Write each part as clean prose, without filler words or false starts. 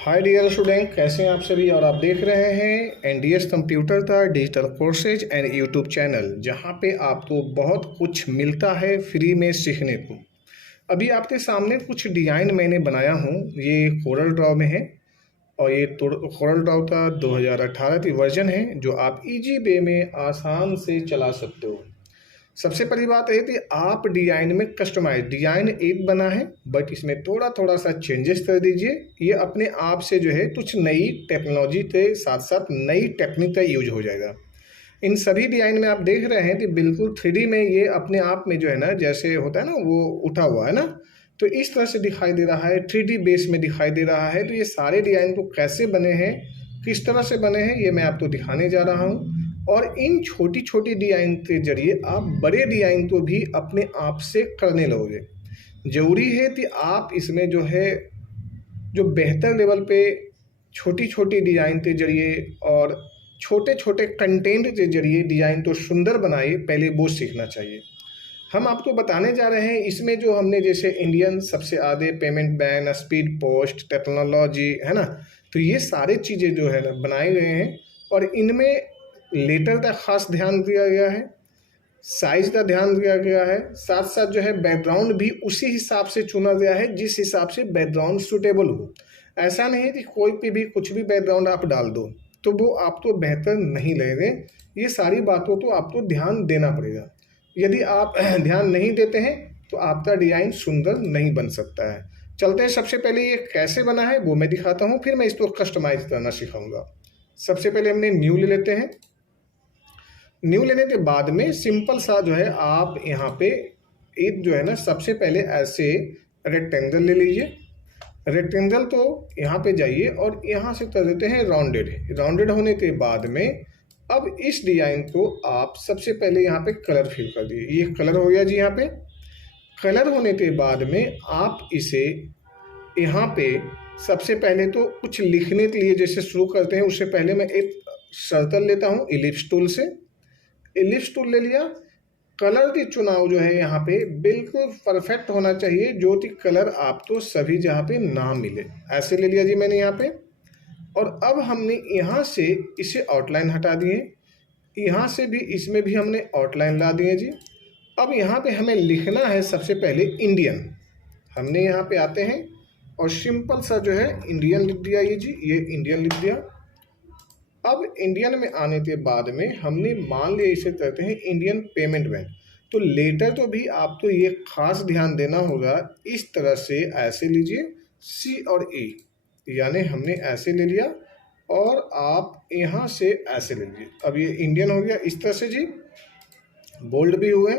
Hi dear student, कैसे हैं आप सभी। और आप देख रहे हैं एनडीएस कंप्यूटर का digital courses and YouTube channel, जहां पे आपको बहुत कुछ मिलता है फ्री में सीखने को। अभी आपके सामने कुछ डिज़ाइन मैंने बनाया हूं, ये कोरल ड्रॉ में है। और ये कोरल ड्रॉ का 2018 की वर्जन है, जो आप इजी वे में आसान से चला सकते हो। सबसे पहली बात है कि आप डिजाइन में कस्टमाइज डिजाइन एक बना है, बट इसमें थोड़ा थोड़ा सा चेंजेस कर दीजिए। ये अपने आप से जो है कुछ नई टेक्नोलॉजी के साथ साथ नई टेक्निक का यूज हो जाएगा। इन सभी डिजाइन में आप देख रहे हैं कि बिल्कुल 3D में ये अपने आप में जो है ना, जैसे होता है ना वो उठा हुआ है ना, तो इस तरह से दिखाई दे रहा है, 3D बेस में दिखाई दे रहा है। तो ये सारे डिजाइन को कैसे बने हैं, किस तरह से बने हैं, ये मैं आपको दिखाने जा रहा हूँ। और इन छोटी छोटी डिजाइन के जरिए आप बड़े डिजाइन को भी अपने आप से करने लगोगे। जरूरी है कि आप इसमें जो है जो बेहतर लेवल पे छोटी छोटी डिजाइन के जरिए और छोटे छोटे कंटेंट के जरिए डिजाइन को सुंदर बनाइए, पहले वो सीखना चाहिए। हम आपको बताने जा रहे हैं इसमें जो हमने जैसे इंडियन सबसे आगे payment ban, speed post, technology है ना, तो ये सारे चीज़ें जो है ना बनाए गए हैं। और इनमें लेटर का खास ध्यान दिया गया है, साइज का ध्यान दिया गया है, साथ साथ जो है बैकग्राउंड भी उसी हिसाब से चुना गया है जिस हिसाब से बैकग्राउंड सूटेबल हो। ऐसा नहीं है कि कोई पे भी कुछ भी बैकग्राउंड आप डाल दो तो वो आपको बेहतर नहीं लगेंगे। ये सारी बातों तो आपको ध्यान देना पड़ेगा। यदि आप ध्यान नहीं देते हैं तो आपका डिज़ाइन सुंदर नहीं बन सकता है। चलते हैं, सबसे पहले ये कैसे बना है वो मैं दिखाता हूँ, फिर मैं इसको कस्टमाइज करना सिखाऊंगा। सबसे पहले हमने न्यू ले लेते हैं। न्यू लेने के बाद में सिंपल सा जो है आप यहाँ पे एक जो है ना, सबसे पहले ऐसे रेक्टेंगल ले लीजिए। रेक्टेंगल तो यहाँ पे जाइए और यहाँ से कर देते हैं राउंडेड। राउंडेड होने के बाद में अब इस डिजाइन को आप सबसे पहले यहाँ पे कलर फिल कर दिए। ये कलर हो गया जी। यहाँ पे कलर होने के बाद में आप इसे यहाँ पे सबसे पहले तो कुछ लिखने के लिए जैसे शुरू करते हैं, उससे पहले मैं एक सर्कल लेता हूँ इलिप्स टूल से। इलिप्स टूल ले लिया। कलर की चुनाव जो है यहाँ पे बिल्कुल परफेक्ट होना चाहिए, जो कि कलर आपको सभी जहाँ पे ना मिले। ऐसे ले लिया जी मैंने यहाँ पे। और अब हमने यहाँ से इसे आउटलाइन हटा दिए, यहाँ से भी इसमें भी हमने आउटलाइन ला दिए जी। अब यहाँ पे हमें लिखना है सबसे पहले इंडियन। हमने यहाँ पे आते हैं और सिंपल सा जो है इंडियन लिख दिया। ये जी, ये इंडियन लिख दिया। अब इंडियन में आने के बाद में हमने मान लिया इसे कहते हैं इंडियन पेमेंट बैंक। तो लेटर तो भी आपको ये खास ध्यान देना होगा, इस तरह से ऐसे लीजिए सी और ई, यानी हमने ऐसे ले लिया और आप यहाँ से ऐसे ले लीजिए। अब ये इंडियन हो गया इस तरह से जी, बोल्ड भी हुए।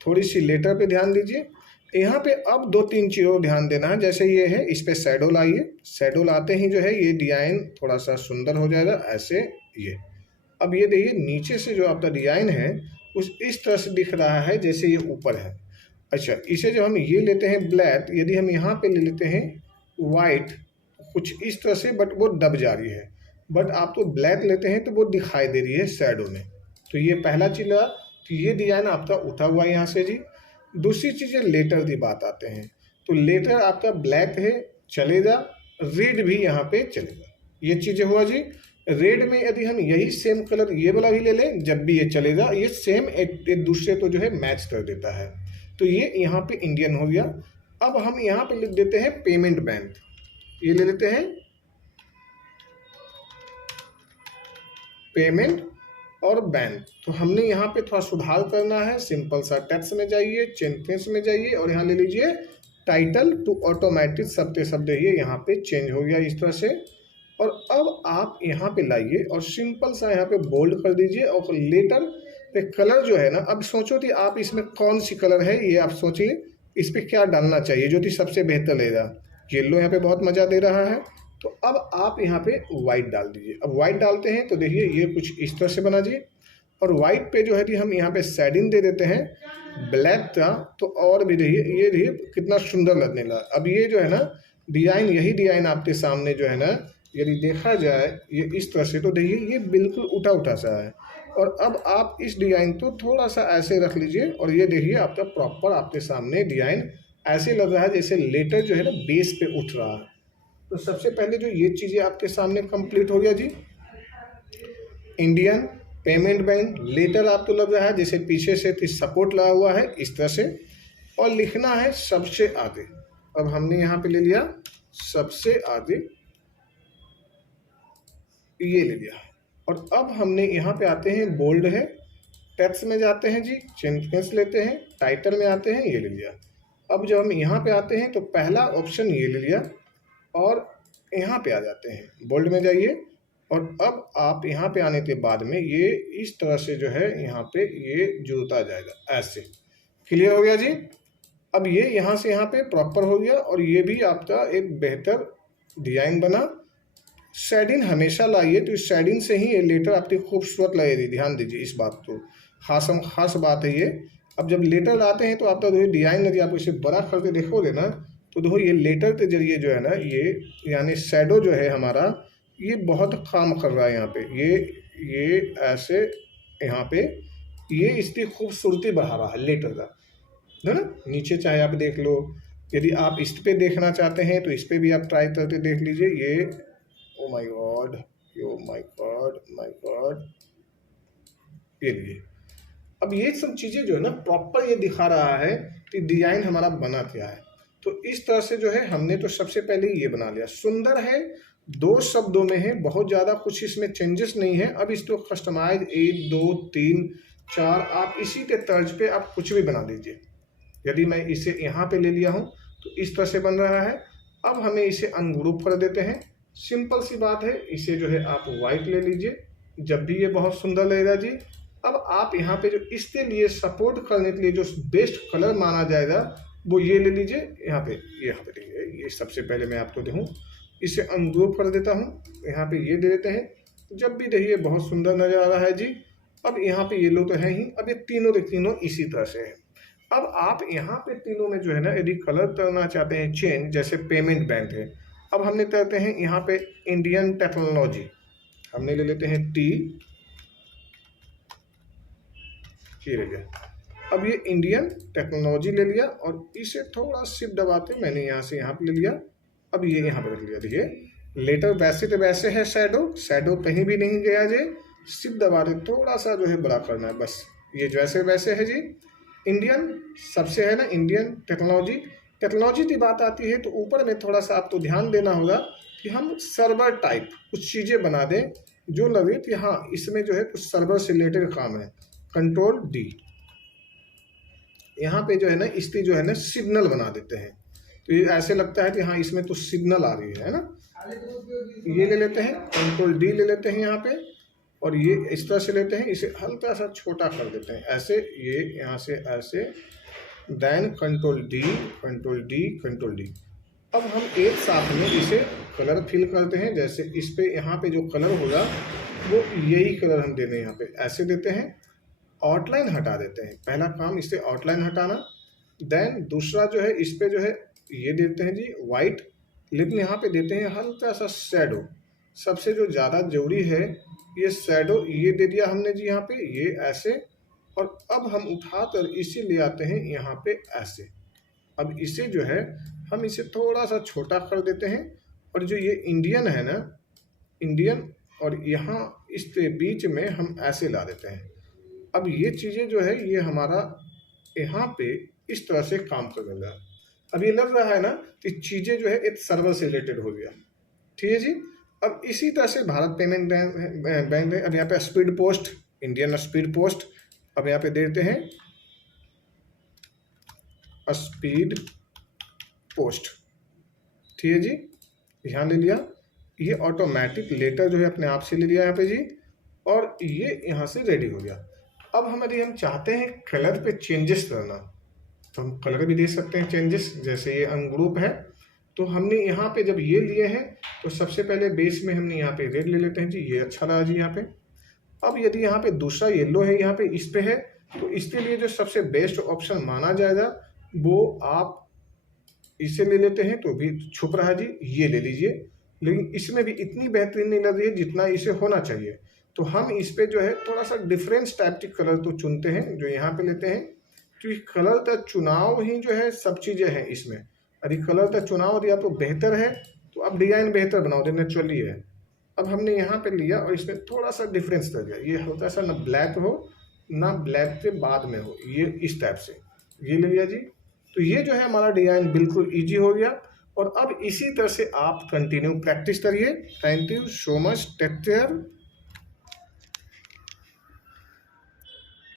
थोड़ी सी लेटर पे ध्यान दीजिए। यहाँ पे अब दो तीन चीज़ों ध्यान देना है। जैसे ये है, इस पे शैडो लाइए। शैडो लाते ही जो है ये डिज़ाइन थोड़ा सा सुंदर हो जाएगा ऐसे। ये अब ये देखिए नीचे से जो आपका डिज़ाइन है उस इस तरह से दिख रहा है जैसे ये ऊपर है। अच्छा, इसे जब हम ये लेते हैं ब्लैक, यदि हम यहाँ पे ले लेते हैं वाइट कुछ इस तरह से, बट वो दब जा रही है। बट आप तो ब्लैक लेते हैं तो वो दिखाई दे रही है शैडो में। तो ये पहला चीज़ रहा कि ये डिज़ाइन आपका उठा हुआ है यहाँ से जी। दूसरी चीज़ है लेटर की बात आते हैं, तो लेटर आपका ब्लैक है चलेगा, रेड भी यहाँ पे चलेगा। ये चीज़ें हुआ जी। रेड में यदि हम यही सेम कलर ये वाला भी ले लें जब भी ये चलेगा, ये सेम एक दूसरे को जो है मैच कर देता है। तो ये यहाँ पे इंडियन हो गया। अब हम यहाँ पे लिख देते हैं पेमेंट बैंक। ये ले लेते हैं पेमेंट और बैंक। तो हमने यहाँ पे थोड़ा सुधार करना है। सिंपल सा टेक्स्ट में जाइए, चेंजेस में जाइए और यहाँ ले लीजिए टाइटल टू ऑटोमेटिक सबके शब्द ये यहाँ पे चेंज हो गया इस तरह से। और अब आप यहाँ पे लाइए और सिंपल सा यहाँ पे बोल्ड कर दीजिए। और लेटर पे कलर जो है ना, अब सोचो कि आप इसमें कौन सी कलर है, ये आप सोचिए इस पर क्या डालना चाहिए जो कि सबसे बेहतर लेगा। येलो यहाँ पे बहुत मज़ा दे रहा है, तो अब आप यहाँ पे वाइट डाल दीजिए। अब वाइट डालते हैं तो देखिए ये कुछ इस तरह से बना जी। और वाइट पे जो है कि हम यहाँ पे शेडिंग दे देते हैं ब्लैक का, तो और भी देखिए ये देखिए कितना सुंदर लगने लगा। अब ये जो है ना डिज़ाइन, यही डिज़ाइन आपके सामने जो है ना, यदि देखा जाए ये इस तरह से, तो देखिए ये बिल्कुल उठा उठा सा है। और अब आप इस डिज़ाइन को थोड़ा सा ऐसे रख लीजिए और ये देखिए आपका प्रॉपर आपके सामने डिज़ाइन ऐसे लग रहा है जैसे लेटर जो है ना बेस पे उठ रहा है। तो सबसे पहले जो ये चीज़ें आपके सामने कंप्लीट हो गया जी। इंडियन पेमेंट बैंक लेटर आपको लग रहा है जैसे पीछे से सपोर्ट लगा हुआ है इस तरह से, और लिखना है सबसे आगे। अब हमने यहाँ पे ले लिया सबसे आगे, ये ले लिया। और अब हमने यहाँ पे आते हैं बोल्ड है, टेक्स्ट में जाते हैं जी, सेंटेंस लेते हैं, टाइटल में आते हैं, ये ले लिया। अब जब हम यहाँ पे आते हैं तो पहला ऑप्शन ये ले लिया और यहाँ पे आ जाते हैं, बोल्ड में जाइए। और अब आप यहाँ पे आने के बाद में ये इस तरह से जो है यहाँ पे ये जुड़ता जाएगा ऐसे। क्लियर हो गया जी। अब ये यहाँ से यहाँ पे प्रॉपर हो गया और ये भी आपका एक बेहतर डिजाइन बना। शेडिंग हमेशा लाइए, तो इस शेडिंग से ही ये लेटर आपकी खूबसूरत लगेगी, ध्यान दीजिए इस बात को, खास बात है ये। अब जब लेटर लाते हैं तो आपका जो डिजाइन यदि आप इसे बड़ा करके देखोगे ना तो देखो ये लेटर के जरिए जो है ना ये यानी शेडो जो है हमारा ये बहुत काम कर रहा है यहाँ पे, ये ऐसे यहाँ पे ये इसकी खूबसूरती बढ़ा रहा है लेटर का, है ना। नीचे चाहे आप देख लो, यदि आप इस पे देखना चाहते हैं तो इस पे भी आप ट्राई करके देख लीजिए। ये oh my God, oh my God, my God, ये लिए। अब ये सब चीज़ें जो है ना प्रॉपर ये दिखा रहा है कि डिजाइन हमारा बना क्या है। तो इस तरह से जो है हमने तो सबसे पहले ये बना लिया, सुंदर है, 2 शब्दों में है, बहुत ज़्यादा कुछ इसमें चेंजेस नहीं है। अब इसको कस्टमाइज 1 2 3 4 आप इसी के तर्ज पे आप कुछ भी बना दीजिए। यदि मैं इसे यहाँ पे ले लिया हूँ तो इस तरह से बन रहा है। अब हमें इसे अनग्रुप कर देते हैं, सिंपल सी बात है। इसे जो है आप वाइट ले लीजिए, जब भी ये बहुत सुंदर लगेगा जी। अब आप यहाँ पे जो इसके लिए सपोर्ट करने के लिए जो बेस्ट कलर माना जाएगा वो ये ले लीजिए। यहाँ पे देखिए, ये सबसे पहले मैं आपको देखूँ, इसे अनग्रुप कर देता हूँ, यहाँ पे ये दे देते हैं। जब भी देखिए बहुत सुंदर नजर आ रहा है जी। अब यहाँ पे येलो तो है ही, अब ये तीनों तीनों इसी तरह से है। अब आप यहाँ पे तीनों में जो है ना यदि कलर करना चाहते हैं चेंज, जैसे पेमेंट बैंक है, अब हमने करते हैं यहाँ पे इंडियन टेक्नोलॉजी, हमने ले लेते हैं टी, ये ले लिया। अब ये इंडियन टेक्नोलॉजी ले लिया और इसे थोड़ा शिफ्ट दबाते मैंने यहाँ से यहाँ पे ले लिया। अब ये यहाँ पे रख लिया। देखिए लेटर वैसे तो वैसे है, शेडो कहीं भी नहीं गया जी, शिफ्ट दबा दे, थोड़ा सा जो है बड़ा करना है बस, ये जैसे वैसे है जी। इंडियन सबसे है ना, इंडियन टेक्नोलॉजी की बात आती है तो ऊपर में थोड़ा सा आपको ध्यान देना होगा कि हम सर्वर टाइप कुछ चीज़ें बना दें जो लगे कि हाँ इसमें जो है कुछ सर्वर से रिलेटेड काम है। कंट्रोल डी, यहाँ पे जो है ना इसकी जो है ना सिग्नल बना देते हैं, तो ये ऐसे लगता है कि हाँ इसमें तो सिग्नल आ रही है ना। ये ले लेते हैं, कंट्रोल डी ले लेते हैं यहाँ पे, और ये इस तरह से लेते हैं, इसे हल्का सा छोटा कर देते हैं ऐसे, ये यहाँ से ऐसे, then control D, control D, control D. अब हम एक साथ में इसे कलर फिल करते हैं, जैसे इस पे यहाँ पे जो कलर होगा वो यही कलर हम देते हैं, यहाँ पे ऐसे देते हैं। आउटलाइन हटा देते हैं, पहला काम इससे आउटलाइन हटाना। देन दूसरा जो है इस पे जो है ये देते हैं जी वाइट, लेकिन यहाँ पे देते हैं हल्का सा शैडो, सबसे जो ज़्यादा जरूरी है ये शैडो, ये दे दिया हमने जी यहाँ पे, ये ऐसे। और अब हम उठाकर इसे ले आते हैं यहाँ पे ऐसे। अब इसे जो है हम इसे थोड़ा सा छोटा कर देते हैं, और जो ये इंडियन है ना, इंडियन, और यहाँ इसके बीच में हम ऐसे ला देते हैं। अब ये चीज़ें जो है ये हमारा यहाँ पे इस तरह से काम कर रहा है। अब ये लग रहा है ना कि चीज़ें जो है एक सर्वर से रिलेटेड हो गया, ठीक है जी। अब इसी तरह से भारत पेमेंट बैंक है। अब यहाँ पे speed post, Indian speed post, अब यहाँ पे देते हैं स्पीड पोस्ट, ठीक है जी, यहाँ ले लिया। ये ऑटोमेटिक लेटर जो है अपने आप से ले लिया यहाँ पे जी, और ये यहाँ से रेडी हो गया। अब हम चाहते हैं कलर पे चेंजेस करना, तो हम कलर भी दे सकते हैं चेंजेस, जैसे ये अनग्रुप है तो हमने यहाँ पे जब ये लिए हैं तो सबसे पहले बेस में हमने यहाँ पे रेड ले लेते हैं जी, ये अच्छा रहा जी यहाँ पे। अब यदि यहाँ पे दूसरा येलो है, यहाँ पे इस पे है, तो इसके लिए जो सबसे बेस्ट ऑप्शन माना जाएगा वो आप इसे ले लेते हैं, तो भी छुप रहा है जी, ये ले लीजिए। लेकिन इसमें भी इतनी बेहतरीन नहीं लग रही है जितना इसे होना चाहिए, तो हम इस पे जो है थोड़ा सा डिफरेंस टाइप के कलर तो चुनते हैं, जो यहाँ पे लेते हैं, क्योंकि कलर का चुनाव ही जो है सब चीज़ें हैं इसमें। यदि कलर का चुनाव यदि आपको बेहतर है तो अब डिजाइन बेहतर बनाओ, जो नेचुरली है। अब हमने यहाँ पे लिया और इसमें थोड़ा सा डिफरेंस कर दिया, ये हल्का सा ना ब्लैक हो ना ब्लैक के बाद में हो, ये इस टाइप से ये ले लिया जी। तो ये जो है हमारा डिजाइन बिल्कुल इजी हो गया। और अब इसी तरह से आप कंटिन्यू प्रैक्टिस करिए। Thank you so much, take care.